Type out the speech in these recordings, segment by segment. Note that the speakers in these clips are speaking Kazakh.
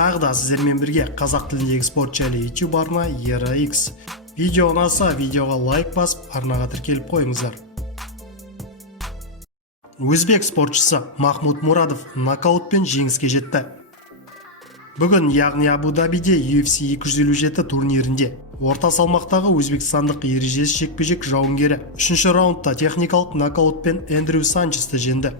Тағы да сіздермен бірге қазақ тіліндегі спорт жайлы YouTube арна ERA-X. Видео ұнаса, видеоға лайк басып, арнаға тіркеліп қойыңыздар. Өзбек спортшысы Махмуд Мурадов нокаутпен жеңіске жетті. Бүгін, яғни Абу-Дабиде UFC 257 турнирінде орта салмақтағы өзбекстандық ережесіз жекпе-жек жауынгері 3-ші раундта техникалық нокаутпен Эндрю Санчесті жеңді.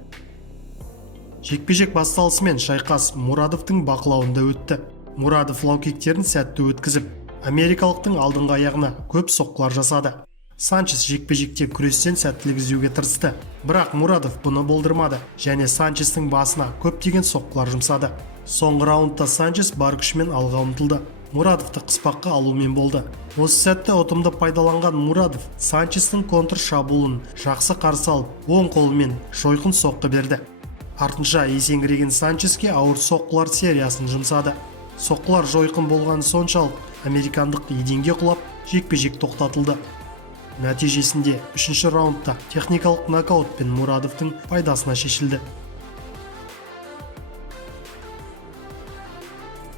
Жекпе-жек басталысымен шайқас Мурадовтың бақылауында өтті. Мурадов лоу-киктерін сәтті өткізіп, америкалықтың алдыңғы аяғына көп соққылар жасады. Санчес жекпе-жекте күрестен сәттілік іздеуге тырысты, бірақ Мурадов бұны болдырмады және Санчестің басына көптеген соққылар жұмсады. Соңғы раундта Санчес бар күшімен алға ұмтылды. Мурадовты қыспаққа алумен болды. Осы сәтті ұтымды пайдаланған Мурадов Санчестің контр шабуылын жақсы қарсы алып, оң қолымен жойқын соққы берді. Артынша есеңгіреген Санческе ауыр соққылар сериясын жұмсады. Соққылар жойқын болғаны соншалық, американдық еденге құлап, жекпе-жек тоқтатылды. Нәтижесінде 3-ші раундта техникалық нокаутпен Мурадовтың пайдасына шешілді.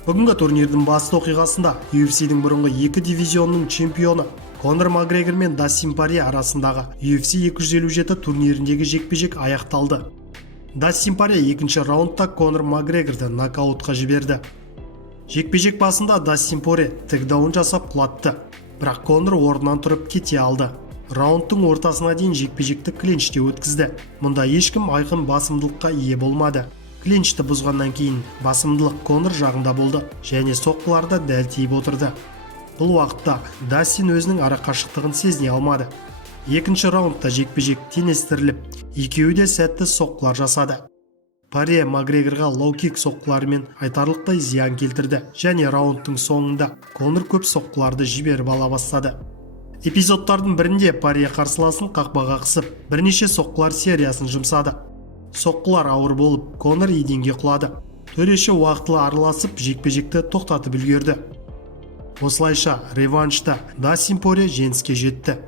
Бүгінгі турнирдің басты оқиғасында UFC-дің бұрынғы 2 дивизионның чемпионы Конор Макгрегор мен Дастин Порье арасындағы UFC 257 турниріндегі жекпе-жек аяқталды. Дастин Порье 2-ші раундта Конор Макгрегорды нокаутқа жіберді. Жекпе-жек басында Дастин Порье тейкдаун жасап құлатты, бірақ Конор орнынан тұрып кете алды. Раундтың ортасына дейін жекпе-жекті клинчте өткізді. Мұнда ешкім айқын басымдылыққа ие болмады. Клинчті бұзғаннан кейін басымдылық Конор жағында болды және соққыларда дәл тиіп отырды. Бұл уақытта Дастин өзінің арақашықтығын сезіне алмады. 2-ші раундта жекпе-жек теңестіріліп, екеуі де сәтті соққылар жасады. Порье Макгрегорға лоу-кик соққыларымен айтарлықтай зиян келтірді және раундтың соңында Конор көп соққыларды жіберіп ала бастады. Эпизодтардың бірінде Порье қарсыласын қақпаға қысып, бірнеше соққылар сериясын жұмсады. Соққылар ауыр болып, Конор еденге құлады. Төреші уақытылы араласып, жекпе-жекті тоқтатып үлгерді. Осылайша реваншта Дастин Порье жеңіске жетті.